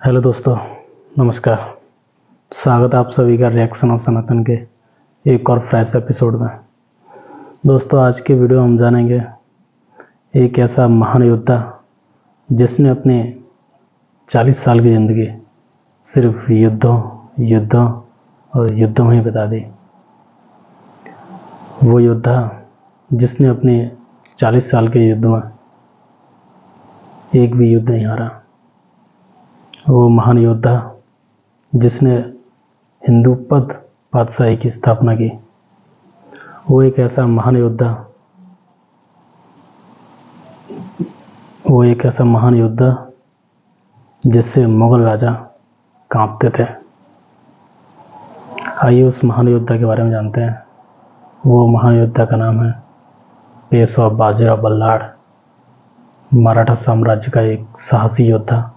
Hello दोस्तों, नमस्कार। स्वागत है आप सभी का रिएक्शन ऑफ सनातन के एक और फ्रेश एपिसोड में। दोस्तों, आज की वीडियो हम जानेंगे एक ऐसा महान योद्धा जिसने अपने 40 साल की ज़िंदगी सिर्फ युद्धों और युद्धों में ही बिता दी। वो योद्धा जिसने अपने 40 साल के युद्ध में एक भी युद्ध नहीं हारा। वो महान योद्धा जिसने हिंदू पातशाही की स्थापना की। वो एक ऐसा महान योद्धा जिससे मुगल राजा कांपते थे। आइए उस महान योद्धा के बारे में जानते हैं। वो महान योद्धा का नाम है पेशवा बाजीराव बल्लाळ, मराठा साम्राज्य का एक साहसी योद्धा।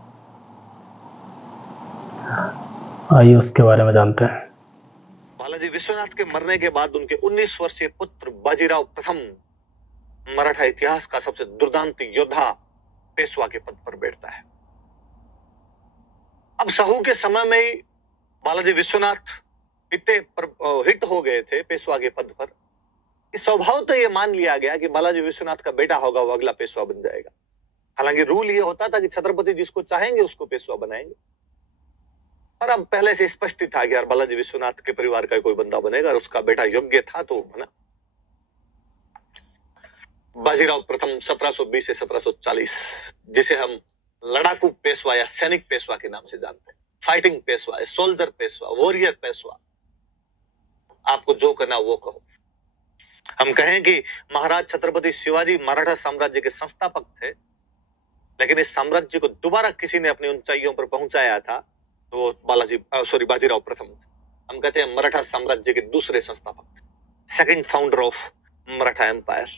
आइए उसके बारे में जानते हैं। बालाजी विश्वनाथ के मरने के बाद उनके 19 वर्षीय पुत्र बाजीराव प्रथम मराठा इतिहास का सबसे दुर्दांत योद्धा पेशवा के पद पर बैठता है। अब साहू के समय में ही बालाजी विश्वनाथ इतने हिट हो गए थे पेशवा के पद पर, इस स्वभाव तो ये मान लिया गया कि बालाजी विश्वनाथ का बेटा होगा वो अगला पेशवा बन जाएगा। हालांकि रूल ये होता था कि छत्रपति जिसको चाहेंगे उसको पेशवा बनाएंगे, पर अब पहले से स्पष्ट ही था कि यार बालाजी विश्वनाथ के परिवार का कोई बंदा बनेगा और उसका बेटा योग्य था तो बना। बाजीराव प्रथम 1720 से 1740, जिसे हम लड़ाकू पेशवा या सैनिक पेशवा के नाम से जानते हैं, fighting Peshwa, soldier Peshwa, warrior Peshwa, आपको जो करना वो कहो। हम कहें कि महाराज छत्रपति शिवाजी मराठा साम्राज्य के संस्थापक थे, लेकिन इस साम्राज्य को दोबारा किसी ने अपनी ऊंचाइयों पर पहुंचाया था तो बाजीराव प्रथम। हम कहते हैं मराठा साम्राज्य के दूसरे संस्थापक, second founder of Maratha empire.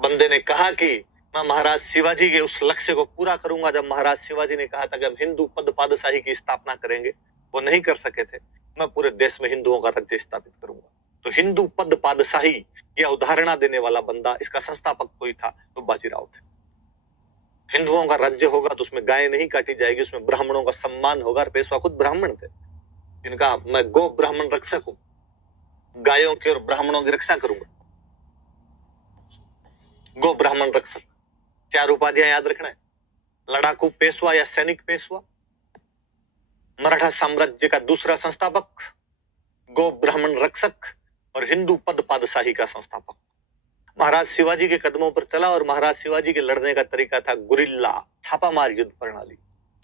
बंदे ने कहा कि मैं महाराज शिवाजी के उस लक्ष्य को पूरा करूंगा। जब महाराज शिवाजी ने कहा था कि हम हिंदू पद पादशाही की स्थापना करेंगे, वो नहीं कर सके थे, मैं पूरे देश में हिंदुओं का राज्य स्थापित करूंगा। तो हिंदू पद पादशाही यह उदाहरणा देने वाला बंदा, इसका संस्थापक कोई था तो बाजीराव थे। हिंदुओं का राज्य होगा तो उसमें गाय नहीं काटी जाएगी, उसमें ब्राह्मणों का सम्मान होगा। और पेशवा खुद ब्राह्मण थे, जिनका मैं गो ब्राह्मण रक्षक हूं, गायों की और ब्राह्मणों की रक्षा करूंगा। गो ब्राह्मण रक्षक, 4 उपाधियां याद रखना है। लड़ाकू पेशवा या सैनिक पेशवा, मराठा साम्राज्य का दूसरा संस्थापक, गो ब्राह्मण रक्षक और हिंदू पद पादशाही का संस्थापक। महाराज शिवाजी के कदमों पर चला और महाराज शिवाजी के लड़ने का तरीका था गुरिल्ला, छापामार युद्ध प्रणाली।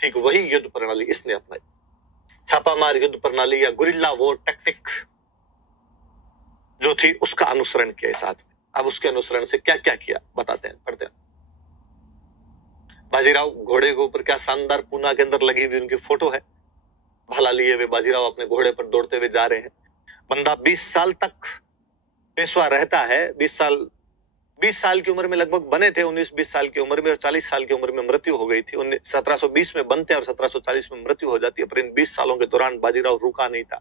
ठीक वही युद्ध प्रणाली इसने अपनाई, छापामार युद्ध प्रणाली या गुरिल्ला वॉर टैक्टिक जो थी उसका अनुसरण किया साथ में। अब उसके अनुसरण से क्या क्या किया बताते हैं, पढ़ते हैं। बाजीराव घोड़े के ऊपर, क्या शानदार पूना के अंदर लगी हुई उनकी फोटो है, भाला लिए हुए बाजीराव अपने घोड़े पर दौड़ते हुए जा रहे हैं। बंदा 20 साल तक पेशवा रहता है। 20 साल की उम्र में लगभग बने थे, 19-20 साल की उम्र में, और 40 साल की उम्र में मृत्यु हो गई थी। 1720 में बनते और 1740 में मृत्यु हो जाती है। पर इन 20 सालों के दौरान बाजीराव रुका नहीं था,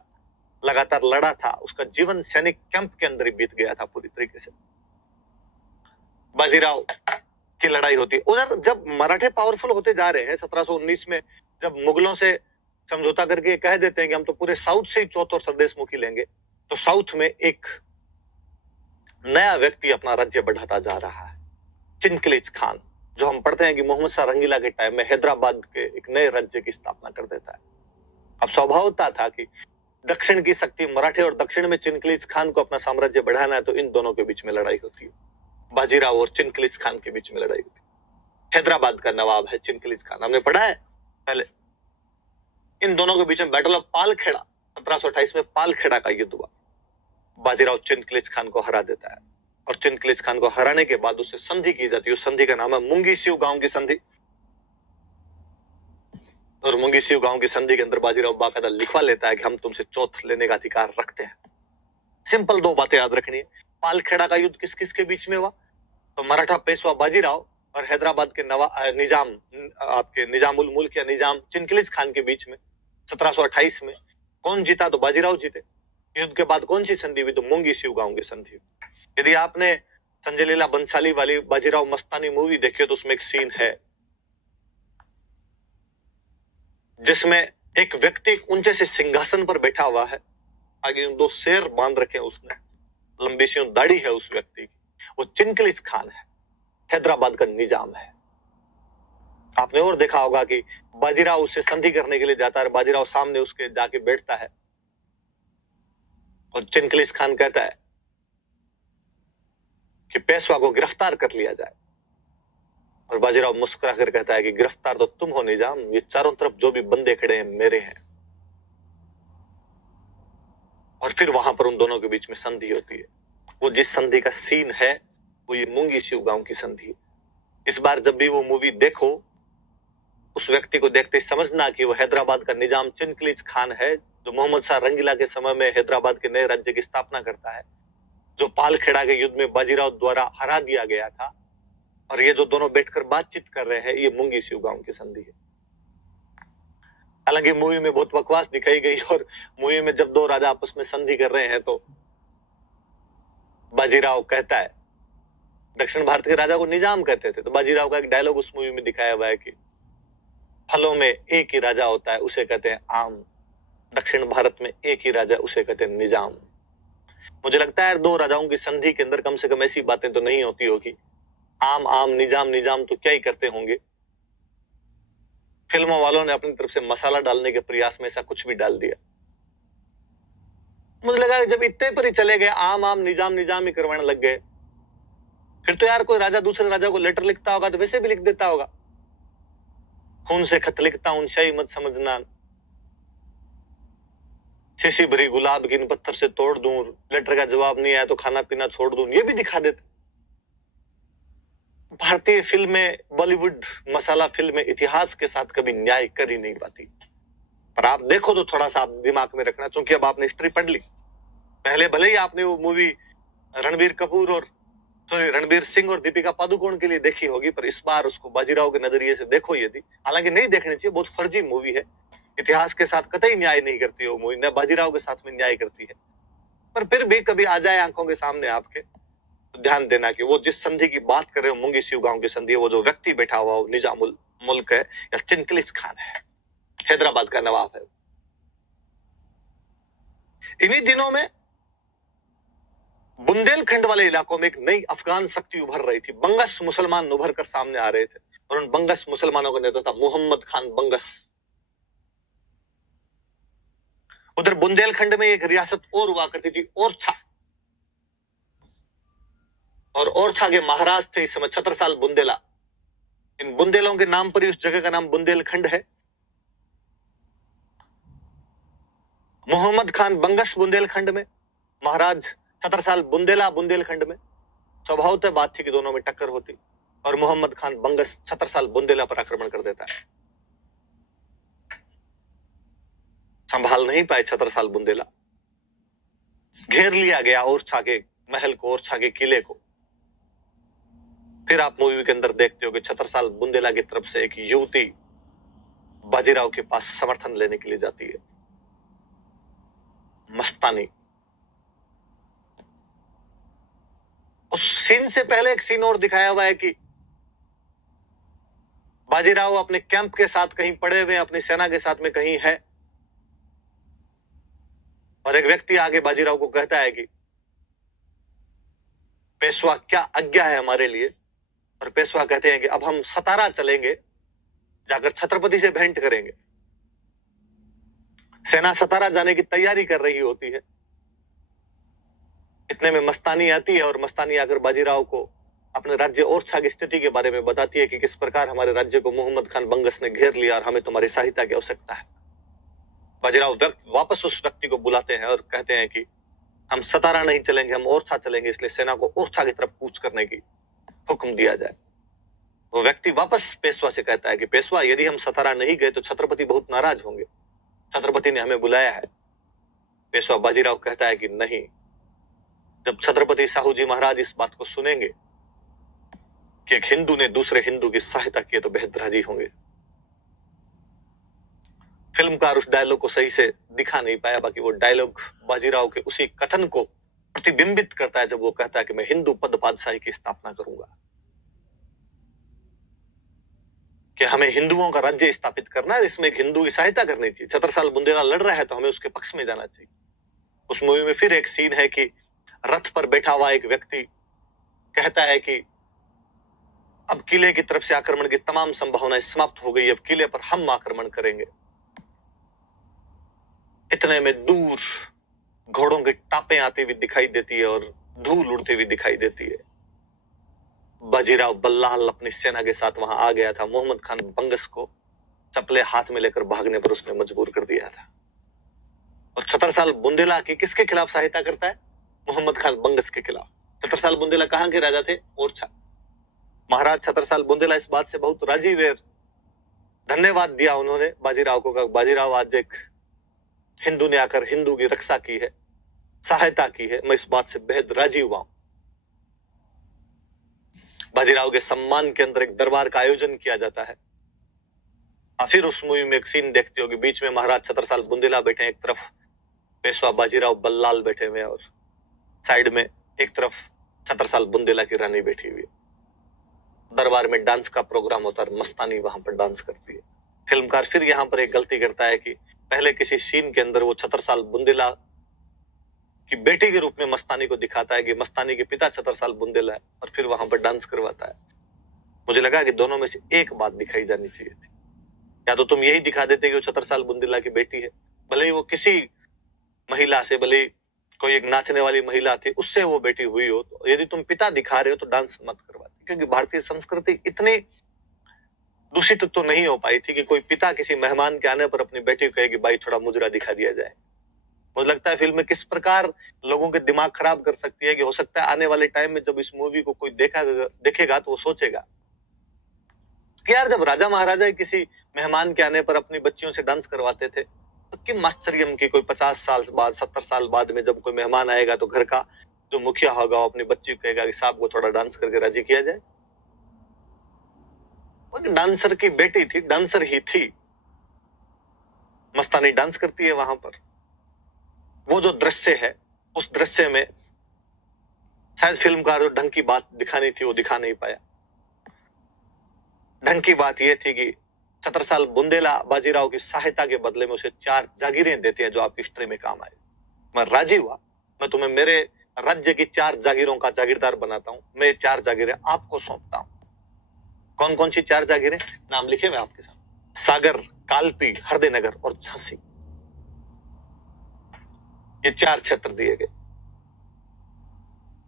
लगातार लड़ा था। उसका जीवन सैनिक कैंप के अंदर ही बीत गया था पूरी तरीके से। बाजीराव की लड़ाई होती है। उधर जब मराठे पावरफुल होते जा रहे हैं, 1719 में जब मुगलों से समझौता करके कह देते हैं कि हम तो पूरे साउथ से ही चौथ और सरदेशमुखी लेंगे, तो साउथ में एक नया व्यक्ति अपना राज्य बढ़ाता जा रहा है, चिनकिलिच खान, जो हम पढ़ते हैं कि मोहम्मद शाह रंगीला के टाइम में हैदराबाद के एक नए राज्य की स्थापना कर देता है। अब स्वभावता था कि दक्षिण की शक्ति मराठे और दक्षिण में चिनकिलिच खान को अपना साम्राज्य बढ़ाना है, तो इन दोनों के बीच में लड़ाई होती है। बाजीराव और चिनकिलिच खान के बीच में लड़ाई होती है। हैदराबाद का नवाब है चिनकिलिच खान, हमने पढ़ा है पहले। इन दोनों के बीच में बैटल ऑफ पालखेड़ा 1728 में पालखेड़ा का युद्ध हुआ। बाजीराव चिनकिलिच खान को हरा देता है और चिनकिलिच खान को हराने के बाद उससे संधि की जाती है। उस संधि का नाम है मुंगीसियू गांव की संधि। और मुंगीसियू गांव की संधि के अंदर बाजीराव बाकायदा लिखवा लेता है कि हम तुमसे चौथ लेने का अधिकार रखते हैं। सिंपल 2 बातें याद रखनी है। पालखेड़ा का युद्ध किस किस के बीच में हुआ? तो मराठा पेशवा बाजीराव और हैदराबाद के निजाम, आपके निजामुल मुल्क या निजाम चिनकिलिच खान के बीच में 1728 में। कौन जीता? तो बाजीराव जीते। युद्ध के बाद कौन सी संधि हुई? तो मुंगीसियू गांव की संधि। यदि आपने संजय लीला बंसाली वाली बाजीराव मस्तानी मूवी देखी हो तो उसमें एक सीन है, जिसमें एक व्यक्ति ऊंचे से सिंहासन पर बैठा हुआ है, आगे दो शेर बांध रखे हैं उसने, लंबी सी दाढ़ी है उस व्यक्ति की, वो चिनकलिज खान है, हैदराबाद का निजाम है। आपने और देखा होगा कि बाजीराव उससे संधि करने के लिए जाता है, बाजीराव सामने उसके जाके बैठता है और चिनकलिज खान कहता है कि पेशवा को गिरफ्तार कर लिया जाए, और बाजीराव मुस्कुरा कर कहता है कि गिरफ्तार तो तुम हो निजाम, ये चारों तरफ जो भी बंदे खड़े हैं मेरे हैं। और फिर वहां पर उन दोनों के बीच में संधि होती है। वो जिस संधि का सीन है वो ये मुंगी शिव गांव की संधि है। इस बार जब भी वो मूवी देखो, उस व्यक्ति को देखते ही समझना कि वो हैदराबाद का निजाम चिनकलिज खान है, जो मोहम्मद शाह रंगीला के समय में हैदराबाद के नए राज्य की स्थापना करता है, जो पालखेड़ा के युद्ध में बाजीराव द्वारा हरा दिया गया था। और ये जो दोनों बैठकर बातचीत कर रहे हैं, ये मुंगी शिव गांव की संधि है। हालांकि मूवी में बहुत बकवास दिखाई गई, और मूवी में जब दो राजा आपस में संधि कर रहे हैं तो बाजीराव कहता है, दक्षिण भारत के राजा को निजाम कहते थे, तो बाजीराव का एक डायलॉग उस मूवी में दिखाया हुआ है कि फलों में एक ही राजा होता है, उसे कहते हैं आम, दक्षिण भारत में एक ही राजा, उसे कहते हैं निजाम। मुझे लगता है दो राजाओं की संधि के अंदर कम से कम ऐसी बातें तो नहीं होती होगी, आम आम निजाम निजाम तो क्या ही करते होंगे। फिल्मों वालों ने अपनी तरफ से मसाला डालने के प्रयास में ऐसा कुछ भी डाल दिया। मुझे लगा जब इतने पर ही चले गए, आम आम निजाम निजाम ही करवाने लग गए, फिर तो यार कोई राजा दूसरे राजा को लेटर लिखता होगा तो वैसे भी लिख देता होगा, खून से खत लिखता हूं शाही मत समझना, शीशी भरी गुलाब की इन पत्थर से तोड़ दूं, लेटर का जवाब नहीं आया तो खाना पीना छोड़ दूं, ये भी दिखा देते। भारतीय फिल्में, बॉलीवुड मसाला फिल्में इतिहास के साथ कभी न्याय कर ही नहीं पाती। पर आप देखो तो थोड़ा सा आप दिमाग में रखना, क्योंकि अब आपने हिस्ट्री पढ़ ली। पहले भले ही आपने वो मूवी रणबीर सिंह और दीपिका पादुकोण के लिए देखी होगी, पर इस बार उसको बाजीराव के नजरिए से देखो यदि, हालांकि नहीं देखनी चाहिए, बहुत फर्जी मूवी है, इतिहास के साथ कतई न्याय नहीं करती है वो मूवी, न बाजीराव के साथ में न्याय करती है। पर फिर भी कभी आ जाए आंखों के सामने आपके, तो ध्यान देना कि वो जिस संधि की बात कर रहे हो, मुंगी शिव गांव की संधि है, वो जो व्यक्ति बैठा हुआ वो निजामुल मुल्क है या चिनकलिज खान है, हैदराबाद का नवाब है। इन्हीं दिनों में बुंदेलखंड वाले इलाकों में एक नई अफगान शक्ति उभर रही थी। बंगस मुसलमान उभर कर सामने आ रहे थे, और उन बंगस मुसलमानों का नेता था मोहम्मद खान बंगस। उधर बुंदेलखंड में एक रियासत और हुआ करती थी, ओरछा, और ओरछा के महाराज थे इस समय छत्रसाल बुंदेला। इन बुंदेलों के नाम पर ही उस जगह का नाम बुंदेलखंड है। मोहम्मद खान बंगस बुंदेलखंड में, महाराज छत्रसाल बुंदेला बुंदेलखंड में। स्वभावतः बात थी कि दोनों में टक्कर होती, और मोहम्मद खान बंगस छत्रसाल बुंदेला पर आक्रमण कर देता है। संभाल नहीं पाए छत्रसाल बुंदेला, घेर लिया गया ओरछा के महल को, ओरछा के किले को। फिर आप मूवी के अंदर देखते हो कि छत्रसाल बुंदेला की तरफ से एक युवती बाजीराव के पास समर्थन लेने के लिए जाती है, मस्तानी। उस सीन से पहले एक सीन और दिखाया हुआ है कि बाजीराव अपने कैंप के साथ कहीं पड़े हुए, अपनी सेना के साथ में कहीं है, और एक व्यक्ति आगे बाजीराव को कहता है कि पेशवा क्या आज्ञा है हमारे लिए। और पेशवा कहते हैं कि अब हम सतारा चलेंगे, जाकर छत्रपति से भेंट करेंगे। सेना सतारा जाने की तैयारी कर रही होती है, इतने में मस्तानी आती है, और मस्तानी आकर बाजीराव को अपने राज्य ओरछा की स्थिति के बारे में बताती है कि किस प्रकार हमारे राज्य को मोहम्मद खान बंगस ने घेर लिया और हमें तुम्हारी सहायता की आवश्यकता है। बाजीराव वापस उस व्यक्ति को बुलाते हैं और कहते हैं कि हम सतारा नहीं चलेंगे, हम ओरछा चलेंगे, इसलिए सेना को ओरछा की तरफ कूच करने की हुक्म दिया जाए। वो व्यक्ति वापस पेशवा से कहता है कि पेशवा, यदि हम सतारा नहीं गए तो छत्रपति बहुत नाराज होंगे, छत्रपति ने हमें बुलाया है। पेशवा बाजीराव कहता है कि नहीं, जब छत्रपति साहू जी महाराज इस बात को सुनेंगे कि एक हिंदू ने दूसरे हिंदू की सहायता की, तो बेहद राजी होंगे। फिल्मकार उस डायलॉग को सही से दिखा नहीं पाया, बाकी वो डायलॉग बाजीराव के उसी कथन को प्रतिबिंबित करता है जब वो कहता है कि मैं हिंदू पद बादशाही की स्थापना करूंगा। कि हमें हिंदुओं का राज्य स्थापित करना है, इसमें एक हिंदू की सहायता करनी चाहिए। छत्रसाल बुंदेला लड़ रहा है तो हमें उसके पक्ष में जाना चाहिए। उस मूवी में फिर एक सीन है कि रथ पर बैठा हुआ एक व्यक्ति कहता है कि अब किले की तरफ से आक्रमण की तमाम संभावनाएं समाप्त हो गई, अब किले पर हम आक्रमण करेंगे। इतने में दूर घोड़ों की टापें आती हुई दिखाई देती है और धूल उड़ती हुई दिखाई देती है। बाजीराव बल्लाल अपनी सेना के साथ वहां आ गया था। मोहम्मद खान बंगस को चप्पलें हाथ में लेकर भागने पर उसने मजबूर कर दिया था। और छत्रसाल बुंदेला की किसके खिलाफ सहायता करता है? मोहम्मद खान बंगस के खिलाफ। छत्रसाल बुंदेला कहां के राजा थे? ओरछा। महाराज छत्रसाल बुंदेला इस बात से बहुत राजी हुए, धन्यवाद दिया उन्होंने बाजीराव को। बाजीराव, आज एक हिंदू ने आकर हिंदू की रक्षा की है, सहायता की है, मैं इस बात से बेहद राजी हुआ हूं। बाजीराव के सम्मान के अंदर एक दरबार का आयोजन किया जाता है। फिर उस मूवी में एक सीन देखते हो कि बीच में महाराज छत्रसाल बुंदेला बैठे हैं, एक तरफ पेशवा बाजीराव बल्लाल बैठे हुए हैं और साइड में एक तरफ छत्रसाल बुंदेला की रानी बैठी हुई है। दरबार में डांस का प्रोग्राम होता है, मस्तानी वहां पर डांस करती है। फिल्मकार फिर यहाँ पर एक गलती करता है कि पहले किसी सीन के अंदर वो छत्रसाल बुंदेला की बेटी के रूप में मस्तानी को दिखाता है कि मस्तानी के पिता छत्रसाल बुंदेला है, और फिर वहां पर डांस करवाता है। मुझे लगा कि दोनों में से एक बात दिखाई जानी चाहिए थी। या तो तुम यही दिखा देते कि वो छत्रसाल बुंदेला की बेटी है, भले ही वो किसी महिला से, भले कोई एक नाचने वाली महिला थी उससे वो बेटी हुई हो, तो यदि तुम पिता दिखा रहे हो तो डांस मत करवाते। क्योंकि भारतीय संस्कृति इतनी दूषित तो नहीं हो पाई थी कि कोई पिता किसी मेहमान के आने पर अपनी बेटी को कहे कि भाई थोड़ा मुजरा दिखा दिया जाए। मुझे लगता है फिल्म किस प्रकार लोगों के दिमाग खराब कर सकती है कि हो सकता है आने वाले टाइम में जब इस मूवी को कोई देखेगा तो वो सोचेगा कि यार, जब राजा महाराजा किसी मेहमान के आने पर अपनी बच्चियों से डांस करवाते थे, तो किम आश्चर्यम की कोई 50 साल बाद, 70 साल बाद में जब कोई मेहमान आएगा तो घर का जो मुखिया होगा वो अपनी बच्ची को कहेगा कि साहब को थोड़ा डांस करके राजी किया जाए। डांसर की बेटी थी, डांसर ही थी, मस्तानी डांस करती है वहां पर। वो जो दृश्य है, उस दृश्य में शायद फिल्मकार जो ढंग की बात दिखानी थी वो दिखा नहीं पाया। ढंग की बात यह थी कि छत्रसाल बुंदेला बाजीराव की सहायता के बदले में उसे 4 जागीरें देते हैं जो आपकी हिस्ट्री में काम आए। मैं राजी हुआ, मैं तुम्हें मेरे राज्य की 4 जागीरों का जागीरदार बनाता हूं, मैं 4 जागीरें आपको सौंपता हूं। कौन कौन सी 4 जागीरें? नाम लिखे हुए आपके साथ, सागर, कालपी, हरदेनगर और झांसी। ये 4 क्षेत्र दिए गए।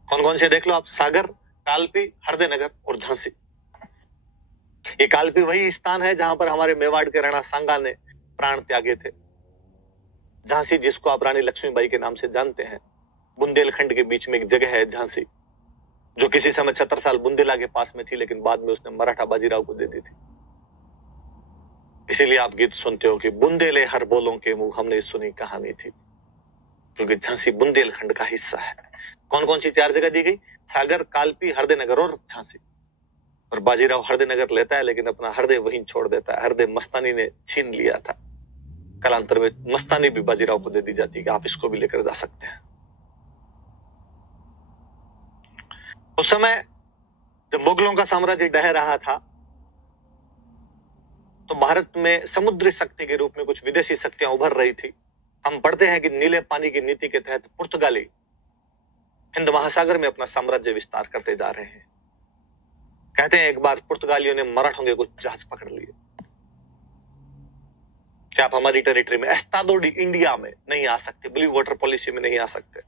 कौन कौन से देख लो आप, सागर, कालपी, हरदेनगर और झांसी। ये कालपी वही स्थान है जहां पर हमारे मेवाड़ के राणा सांगा ने प्राण त्यागे थे। झांसी, जिसको आप रानी लक्ष्मीबाई के नाम से जानते हैं, बुंदेलखंड के बीच में एक जगह है झांसी, जो किसी समय छत्रसाल बुंदेला के पास में थी, लेकिन बाद में उसने मराठा बाजीराव को दे दी थी। इसीलिए आप गीत सुनते हो कि बुंदेले हर बोलों के मुंह हमने सुनी कहानी थी, क्योंकि झांसी बुंदेलखंड का हिस्सा है। कौन कौन सी 4 जगह दी गई? सागर, कालपी, हरदेनगर और झांसी। और बाजीराव हरदेनगर लेता है, लेकिन अपना हरदे वहीं छोड़ देता है। हरदे मस्तानी ने छीन लिया था। कालांतर में मस्तानी भी बाजीराव को दे दी जाती है कि आप इसको भी लेकर जा सकते हैं। उस समय जब मुगलों का साम्राज्य ढह रहा था, तो भारत में समुद्री शक्ति के रूप में कुछ विदेशी शक्तियां उभर रही थी। हम पढ़ते हैं कि नीले पानी की नीति के तहत पुर्तगाली हिंद महासागर में अपना साम्राज्य विस्तार करते जा रहे हैं। कहते हैं एक बार पुर्तगालियों ने मराठों के कुछ जहाज पकड़ लिए कि आप हमारी टेरिटरी में, एस्तादो डी इंडिया में नहीं आ सकते, ब्लू वाटर पॉलिसी में नहीं आ सकते।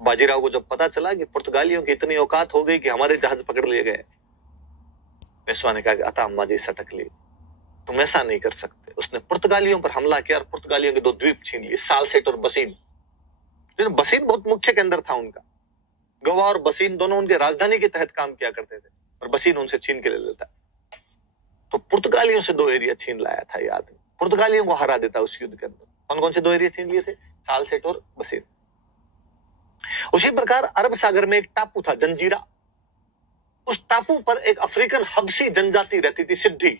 बाजीराव को जब पता चला कि पुर्तगालियों की इतनी औकात हो गई कि हमारे जहाज पकड़ लिए गए, पेशवा ने कहा कि अता अम्मा जी सटक ली, तुम ऐसा नहीं कर सकते। उसने पुर्तगालियों पर हमला किया और पुर्तगालियों के 2 द्वीप छीन लिए, सालसेट और बसीन। बसीन बहुत मुख्य केंद्र था उनका। गोवा और बसीन दोनों उनके राजधानी के तहत काम किया करते थे, और बसीन उनसे छीन के ले लेता। तो पुर्तगालियों से 2 एरिया छीन लाया था ये आदमी, पुर्तगालियों को हरा देता उस युद्ध के अंदर। कौन कौन से 2 एरिया छीन लिए थे? सालसेट और बसीन। उसी प्रकार अरब सागर में एक टापू था, जंजीरा। उस टापू पर एक अफ्रीकन हबसी जनजाति रहती थी, सिद्धि,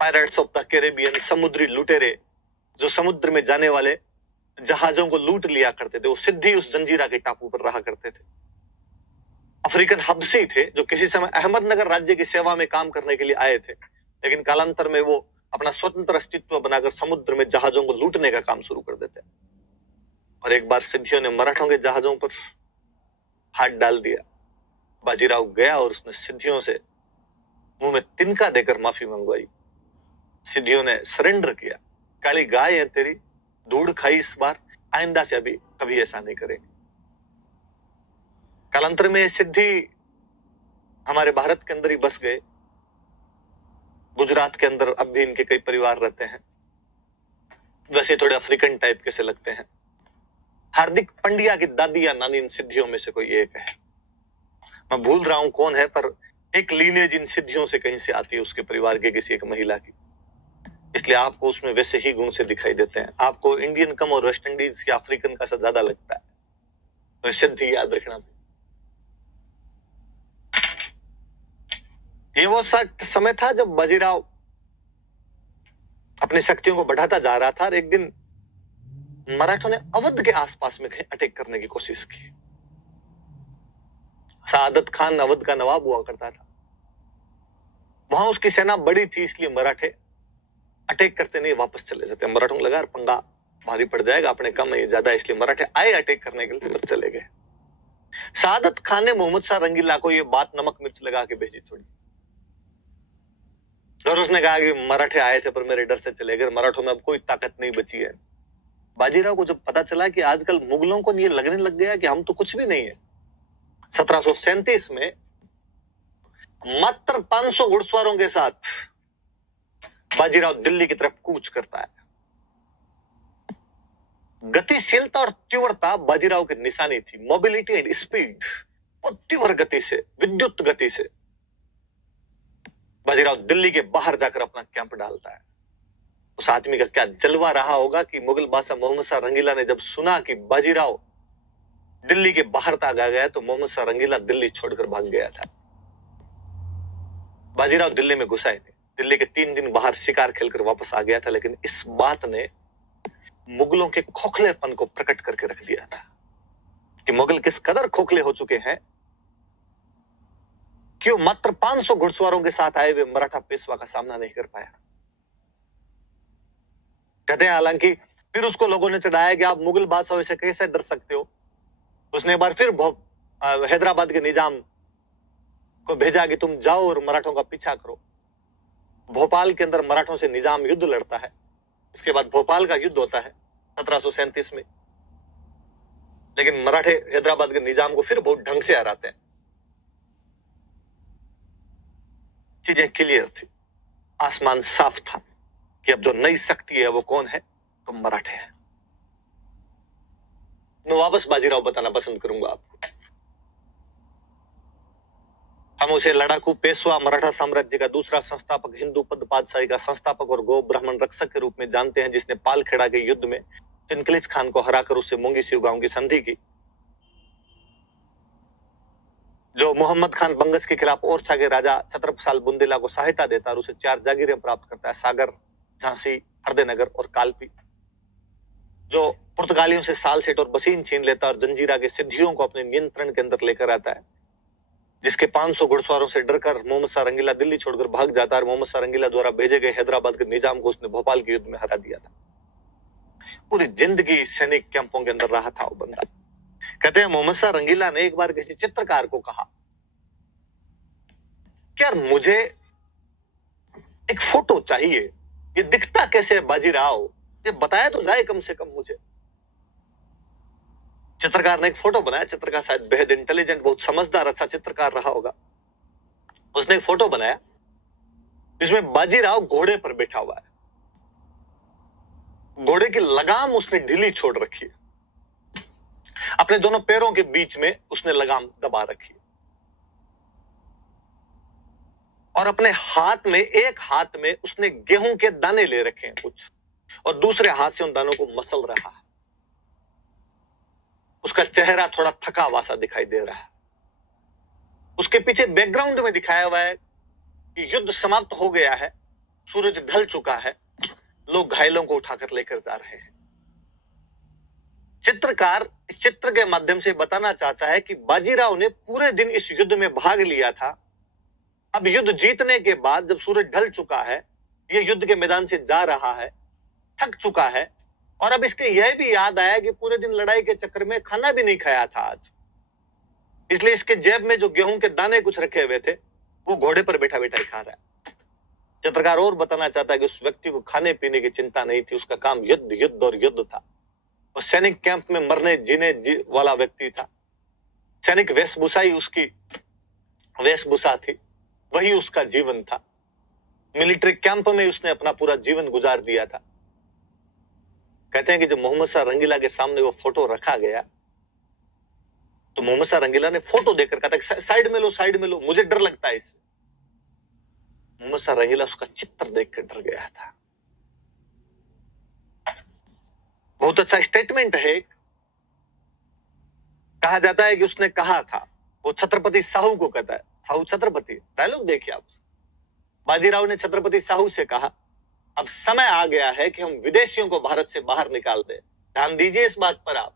पायरेट्स ऑफ द कैरेबियन, समुद्री लुटेरे, जो समुद्र में जाने वाले जहाजों को लूट लिया करते थे। वो सिद्धि उस जंजीरा के टापू पर रहा करते थे। अफ्रीकन हबशी थे जो किसी समय अहमदनगर राज्य की सेवा में काम करने के लिए आए थे, लेकिन कालांतर में वो अपना स्वतंत्र अस्तित्व बनाकर समुद्र में जहाजों को लूटने का काम शुरू कर देते। और एक बार सिद्धियों ने मराठों के जहाजों पर हाथ डाल दिया। बाजीराव गया और उसने सिद्धियों से मुंह में तिनका देकर माफी मंगवाई। सिद्धियों ने सरेंडर किया। काली गाय है तेरी, धूड़ खाई इस बार, आइंदा से अभी कभी ऐसा नहीं करेंगे। कालांतर में सिद्धि हमारे भारत के अंदर ही बस गए। गुजरात के अंदर अब भी इनके कई परिवार रहते हैं, वैसे थोड़े अफ्रीकन टाइप के से लगते हैं। हार्दिक पंड्या की दादी या नानी इन सिद्धियों में से कोई एक है। मैं भूल रहा हूं कौन है, पर एक लीनेज इन सिद्धियों से कहीं से आती है, उसके परिवार के किसी एक महिला की। इसलिए आपको उसमें वैसे ही गुण से दिखाई देते हैं। आपको इंडियन कम और वेस्ट इंडीज या अफ्रीकन का सा ज्यादा लगता है, तो सिद्धि याद रखना। ये वो समय था जब बाजीराव अपनी शक्तियों को बढ़ाता जा रहा था और एक दिन मराठों ने अवध के आसपास में अटैक करने की कोशिश की। सादत खान अवध का नवाब हुआ करता था। वहां उसकी सेना बड़ी थी, इसलिए मराठे अटैक करते नहीं, वापस चले जाते। मराठों को लगा पंगा भारी पड़ जाएगा, अपने कम है ज्यादा, इसलिए मराठे आए अटैक करने के लिए, तो चले गए। सादत खान ने मोहम्मद शाह रंगीला को ये बात नमक मिर्च लगा के भेजी थोड़ी, और उसने कहा कि मराठे आए थे पर मेरे डर से चले गए, मराठों में अब कोई ताकत नहीं बची है। बाजीराव को जब पता चला कि आजकल मुगलों को ये लगने लग गया कि हम तो कुछ भी नहीं है, 1737 में मात्र 500 घुड़सवारों के साथ बाजीराव दिल्ली की तरफ कूच करता है। गतिशीलता और तीव्रता बाजीराव की निशानी थी। मोबिलिटी एंड स्पीड, और तीव्र गति से, विद्युत गति से बाजीराव दिल्ली के बाहर जाकर अपना कैंप डालता है। उस आदमी का क्या जलवा रहा होगा कि मुगल बादशाह मोहम्मद शाह रंगीला ने जब सुना कि बाजीराव दिल्ली के बाहर तक आ गया, तो मोहम्मद शाह रंगीला दिल्ली छोड़कर भाग गया था। बाजीराव दिल्ली में घुसा ही नहीं। दिल्ली के 3 दिन बाहर शिकार खेलकर वापस आ गया था, लेकिन इस बात ने मुगलों के खोखलेपन को प्रकट करके रख दिया था कि मुगल किस कदर खोखले हो चुके हैं कि वो मात्र 500 घुड़सवारों के साथ आए हुए मराठा पेशवा का सामना नहीं कर पाया। कहते हैं हालांकि फिर उसको लोगों ने चढ़ाया कि आप मुगल बादशाह से कैसे डर सकते हो। उसने एक बार फिर हैदराबाद के निजाम को भेजा कि तुम जाओ और मराठों का पीछा करो। भोपाल के अंदर मराठों से निजाम युद्ध लड़ता है। इसके बाद भोपाल का युद्ध होता है 1737 में, लेकिन मराठे हैदराबाद के निजाम को फिर बहुत ढंग से हराते हैं। चीजें क्लियर थी, आसमान साफ था कि अब जो नई शक्ति है वो कौन है, तो मराठे हैं। मैं वापस बाजीराव बताना पसंद करूंगा आपको। हम उसे लड़ाकू पेशवा, मराठा साम्राज्य का दूसरा संस्थापक, हिंदू पद पातशाही का संस्थापक और गो ब्राह्मण रक्षक के रूप में जानते हैं, जिसने पालखेड़ा के युद्ध में चिनकलिच खान को हराकर उससे मोंगी सिव गांव की संधि की, जो मोहम्मद खान बंगस के खिलाफ ओरछा के राजा छत्रपसाल बुंदेला को सहायता देता और उसे 4 जागीरें प्राप्त करता है, सागर, झांसी, हरदेनगर और कालपी, जो पुर्तगालियों से सालसेट और बसीन छीन लेता और जंजीरा के सिद्धियों को अपने नियंत्रण के अंदर लेकर आता है, जिसके 500 घुड़सवारों से डरकर मोहम्मद शाह रंगीला दिल्ली छोड़कर भाग जाता है और मोहम्मद शाह रंगीला द्वारा भेजे गए हैदराबाद के निजाम को उसने भोपाल के युद्ध में हरा दिया था। पूरी जिंदगी सैनिक कैंपों के अंदर रहा था वो बंदा। कहते हैं मोहम्मद शाह रंगीला ने एक बार किसी चित्रकार को कहा, क्या मुझे एक फोटो चाहिए, ये दिखता कैसे है बाजीराव, ये बताया तो जाए कम से कम मुझे। चित्रकार ने एक फोटो बनाया। चित्रकार शायद बेहद इंटेलिजेंट, बहुत समझदार, अच्छा चित्रकार रहा होगा। उसने एक फोटो बनाया जिसमें बाजीराव घोड़े पर बैठा हुआ है। घोड़े की लगाम उसने ढीली छोड़ रखी है, अपने दोनों पैरों के बीच में उसने लगाम दबा रखी है, और अपने हाथ में, एक हाथ में उसने गेहूं के दाने ले रखे हैं कुछ, और दूसरे हाथ से उन दानों को मसल रहा है। उसका चेहरा थोड़ा थका हुआ सा दिखाई दे रहा है। उसके पीछे बैकग्राउंड में दिखाया हुआ है कि युद्ध समाप्त हो गया है, सूरज ढल चुका है, लोग घायलों को उठाकर लेकर जा रहे हैं। चित्रकार इस चित्र के माध्यम से बताना चाहता है कि बाजीराव ने पूरे दिन इस युद्ध में भाग लिया था। अब युद्ध जीतने के बाद जब सूरज ढल चुका है, ये युद्ध के मैदान से जा रहा है, थक चुका है, और अब इसके यह भी याद आया कि पूरे दिन लड़ाई के चक्कर में खाना भी नहीं खाया था आज, इसलिए इसके जेब में जो गेहूं के दाने कुछ रखे हुए थे वो घोड़े पर बैठा बैठा ही खा रहा है। चित्रकार और बताना चाहता है कि उस व्यक्ति को खाने पीने की चिंता नहीं थी, उसका काम युद्ध युद्ध और युद्ध था। वो सैनिक कैंप में मरने जीने वाला व्यक्ति था। सैनिक वेशभूषा ही उसकी वेशभूषा थी, वही उसका जीवन था। मिलिट्री कैंप में उसने अपना पूरा जीवन गुजार दिया था। कहते हैं कि जब मोहम्मद शाह रंगीला के सामने वो फोटो रखा गया तो मोहम्मद शाह रंगीला ने फोटो देखकर कहा था साइड में लो, साइड में लो, मुझे डर लगता है इससे। मोहम्मद शाह रंगीला उसका चित्र देखकर डर गया था। बहुत अच्छा स्टेटमेंट है। कहा जाता है कि उसने कहा था, वो छत्रपति साहू को कहता है, साहू छत्रपति, डायलॉग देखिए आप। बाजीराव ने छत्रपति साहू से कहा, अब समय आ गया है कि हम विदेशियों को भारत से बाहर निकाल दें। ध्यान दीजिए इस बात पर आप,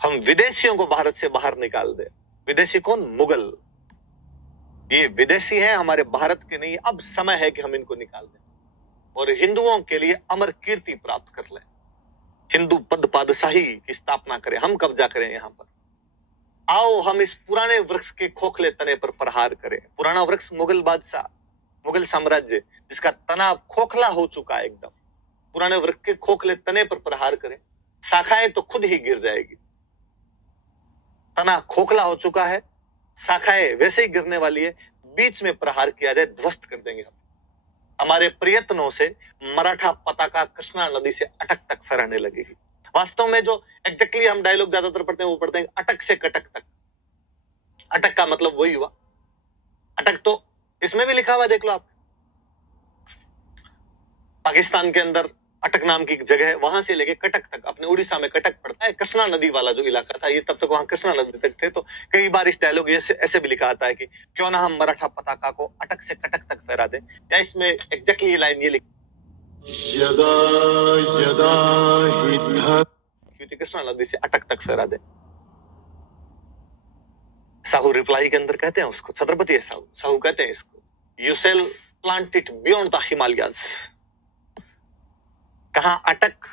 हम विदेशियों को भारत से बाहर निकाल दें। विदेशी कौन? मुगल। ये विदेशी हैं, हमारे भारत के नहीं। अब समय है कि हम इनको निकाल दें और हिंदुओं के लिए अमर कीर्ति प्राप्त कर लें। हिंदू पद पादशाही की स्थापना करें, हम कब्जा करें यहां पर। आओ हम इस पुराने वृक्ष के खोखले तने पर प्रहार करें। पुराना वृक्ष मुगल बादशाह, मुगल साम्राज्य, जिसका तना खोखला हो चुका है एकदम। पुराने वृक्ष के खोखले तने पर प्रहार करें, शाखाएं तो खुद ही गिर जाएगी। तना खोखला हो चुका है, शाखाएं वैसे ही गिरने वाली है। बीच में प्रहार किया जाए, ध्वस्त कर देंगे हम। हमारे प्रयत्नों से मराठा पताका कृष्णा नदी से अटक तक फहराने लगेगी। वास्तव में जो एग्जैक्टली हम डायलॉग ज्यादातर पढ़ते हैं वो पढ़ते हैं अटक से कटक तक। अटक का मतलब वही हुआ, अटक तो इसमें भी लिखा हुआ, देख लो आप। पाकिस्तान के अंदर अटक नाम की एक जगह है, वहां से लेके कटक तक, अपने उड़ीसा में कटक पड़ता है, कृष्णा नदी वाला जो इलाका था, ये तब तक वहां कृष्णा नदी तक थे। तो कई बार इस डायलॉग ऐसे भी लिखा आता है कि क्यों ना हम मराठा पताका को अटक से कटक तक फहरा दें। या इसमें एग्जैक्टली ये लाइन ये यदा यदा हि क्योंकि कृष्णा नदी से अटक तक फहरा दें। साहू रिप्लाई के अंदर कहते हैं उसको, छत्रपति है साहू, साहू कहते हैं इसको, you shell plant it beyond the Himalayas. कहां अटक?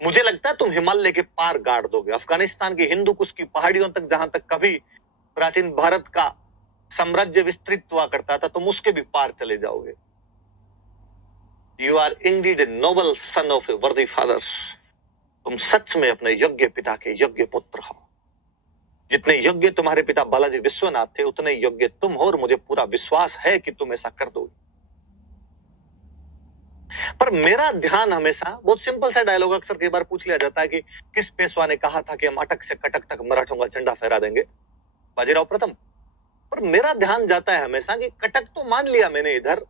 मुझे लगता है तुम हिमालय के पार गाड़ दोगे। अफगानिस्तान की हिंदू कुश की पहाड़ियों तक, जहां तक कभी प्राचीन भारत का साम्राज्य विस्तृत हुआ करता था, तुम उसके भी पार चले जाओगे। You are indeed a noble son of a worthy father. तुम सच में अपने योग्य पिता के योग्य पुत्र हो। जितने योग्य तुम्हारे पिता बालाजी विश्वनाथ थे, उतने योग्य तुम हो, और मुझे पूरा विश्वास है कि तुम ऐसा कर दोगे। पर मेरा ध्यान हमेशा, बहुत सिंपल सा डायलॉग अक्सर कई बार पूछ लिया जाता है कि किस पेशवा ने कहा था कि हम अटक से कटक तक मराठों का झंडा फहरा देंगे? बाजीराव प्रथम। पर मेरा ध्यान जाता है हमेशा कि कटक तो मान लिया मैंने इधर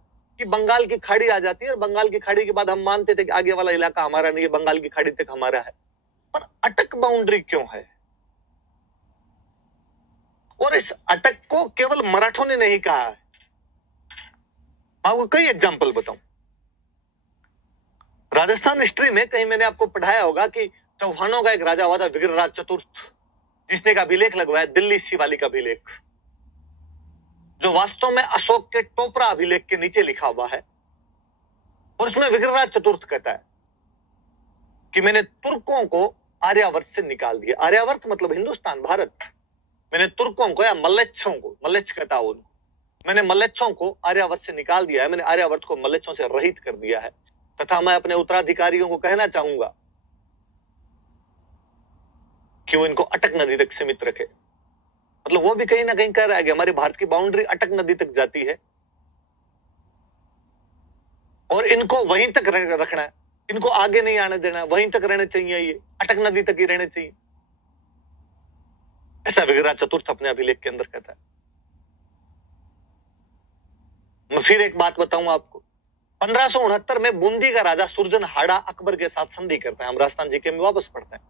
कि बंगाल की खाड़ी आ जाती है, और बंगाल की खाड़ी के बाद हम मानते थे कि आगे वाला इलाका हमारा नहीं है, बंगाल की खाड़ी तक हमारा है। पर अटक बाउंड्री क्यों है? और इस अटक को केवल मराठों ने नहीं कहा है। आपको कई एग्जाम्पल बताऊं। राजस्थान हिस्ट्री में कहीं मैंने आपको पढ़ाया होगा कि चौहानों का एक राजा हुआ था विग्रहराज चतुर्थ, जिसने का अभिलेख लगवाया दिल्ली शिवालिक का अभिलेख, जो वास्तव में अशोक के टोपरा अभिलेख के नीचे लिखा हुआ है। और उसमें विग्रहराज चतुर्थ कहता है कि मैंने तुर्कों को आर्यावर्त से निकाल दिया। आर्यावर्त मतलब हिंदुस्तान, भारत। मैंने तुर्कों को या मल्लेच्छों को, मल्लेच्छ कहता हूं उनको, मैंने मल्लेच्छों को आर्यावर्त से निकाल दिया है। मैंने आर्यावर्त को मल्लेच्छों से रहित कर दिया है। तथा मैं अपने उत्तराधिकारियों को कहना चाहूंगा कि वो इनको अटक नदी तक सीमित रखे। मतलब वो भी कहीं ना कहीं कह रहा है कि हमारे भारत की बाउंड्री अटक नदी तक जाती है और इनको वहीं तक रखना है, इनको आगे नहीं आने देना, वहीं तक रहने चाहिए, ये अटक नदी तक ही रहने चाहिए। ऐसा विग्रहराज चतुर्थ अपने अभिलेख के अंदर कहता है। मैं फिर एक बात बताऊं आपको। 1569 में बूंदी का राजा सुरजनहाड़ा अकबर के साथ संधि करता है। हम राजस्थान जीके में वापस पढ़ते हैं।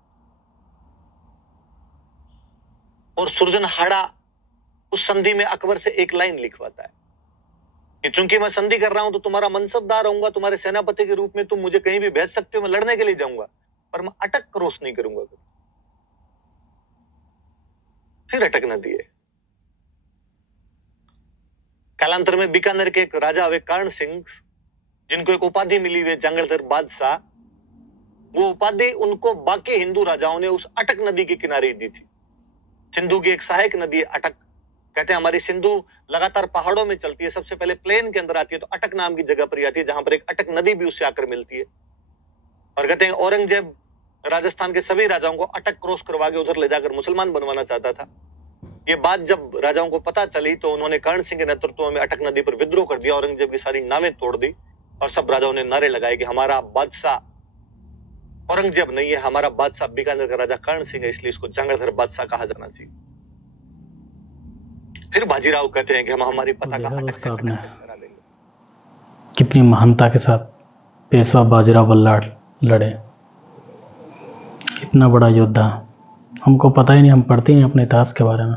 और सुरजनहाड़ा उस संधि में अकबर से एक लाइन लिखवाता है कि चूंकि मैं संधि कर रहा हूं तो तुम्हारा मनसबदार रहूंगा, तुम्हारे सेनापति के रूप में तुम मुझे कहीं भी भेज सकते हो, मैं लड़ने के लिए जाऊंगा, पर मैं अटक क्रॉस नहीं करूंगा। फिर अटक नदी है। कालांतर में बीकानेर के एक राजा हुए कर्ण सिंह, जिनको एक उपाधि मिली हुई जंगलधर बादशाह, वो उपाधि उनको बाकी हिंदू राजाओं ने उस अटक नदी के किनारे दी थी। सिंधु की एक सहायक नदी है अटक। कहते हैं हमारी सिंधु लगातार पहाड़ों में चलती है, सबसे पहले प्लेन के अंदर आती है तो अटक नाम की जगह पर आती है, जहां पर एक अटक नदी भी उससे आकर मिलती है। और कहते हैं औरंगजेब राजस्थान के सभी राजाओं को अटक क्रॉस करवा के उधर ले जाकर मुसलमान बनवाना चाहता था। ये बात जब राजाओं को पता चली तो उन्होंने कर्ण सिंह के नेतृत्व में अटक नदी पर विद्रोह कर दिया, औरंगजेब की सारी नावें तोड़ दी और सब राजाओं ने नारे लगाए कि हमारा बादशाह औरंगजेब नहीं है, हमारा बादशाह बीकानेर का राजा कर्ण सिंह है, इसलिए इसको जंगलधर बादशाह कहा जाना चाहिए। फिर बाजीराव कहते हैं कि हम हमारी पताका अटक से आपने करा देंगे। कितनी महानता के साथ पेशवा बाजीराव बल्लाळ लड़े, कितना बड़ा योद्धा। हमको पता ही नहीं, हम पढ़ते ही अपने इतिहास के बारे में,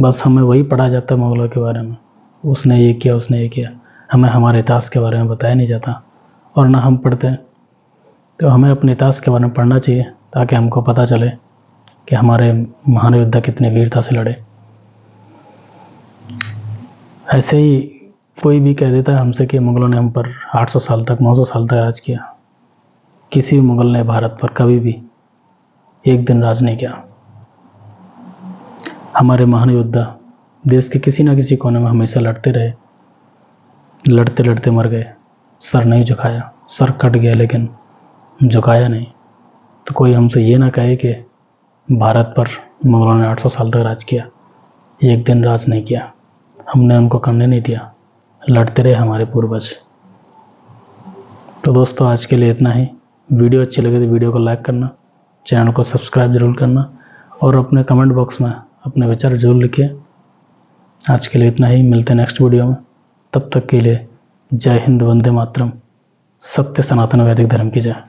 बस हमें वही पढ़ा जाता है मुगलों के बारे में, उसने ये किया उसने ये किया, हमें हमारे इतिहास के बारे में बताया नहीं जाता। और ना हम पढ़ते, तो हमें अपने इतिहास के बारे में पढ़ना चाहिए ताकि हमको पता चले कि हमारे महान योद्धा कितने वीरता से लड़े। ऐसे ही कोई भी कह देता है हमसे कि मुगलों ने हम पर 800 साल तक 900 साल तक राज किया। किसी भी मुगल ने भारत पर कभी भी एक दिन राज नहीं किया। हमारे महान योद्धा देश के किसी न किसी कोने में हमेशा लड़ते रहे, लड़ते लड़ते मर गए, सर नहीं झुकाया, सर कट गया लेकिन झुकाया नहीं। तो कोई हमसे ये ना कहे कि भारत पर मुगलों ने 800 साल तक राज किया, एक दिन राज नहीं किया, हमने उनको करने नहीं दिया, लड़ते रहे हमारे पूर्वज। तो दोस्तों आज के लिए इतना ही। वीडियो अच्छी लगे तो वीडियो को लाइक करना, चैनल को सब्सक्राइब जरूर करना और अपने कमेंट बॉक्स में अपने विचार जरूर लिखिए। आज के लिए इतना ही, मिलते हैं नेक्स्ट वीडियो में। तब तक के लिए जय हिंद, वंदे मातरम, सत्य सनातन वैदिक धर्म की जय।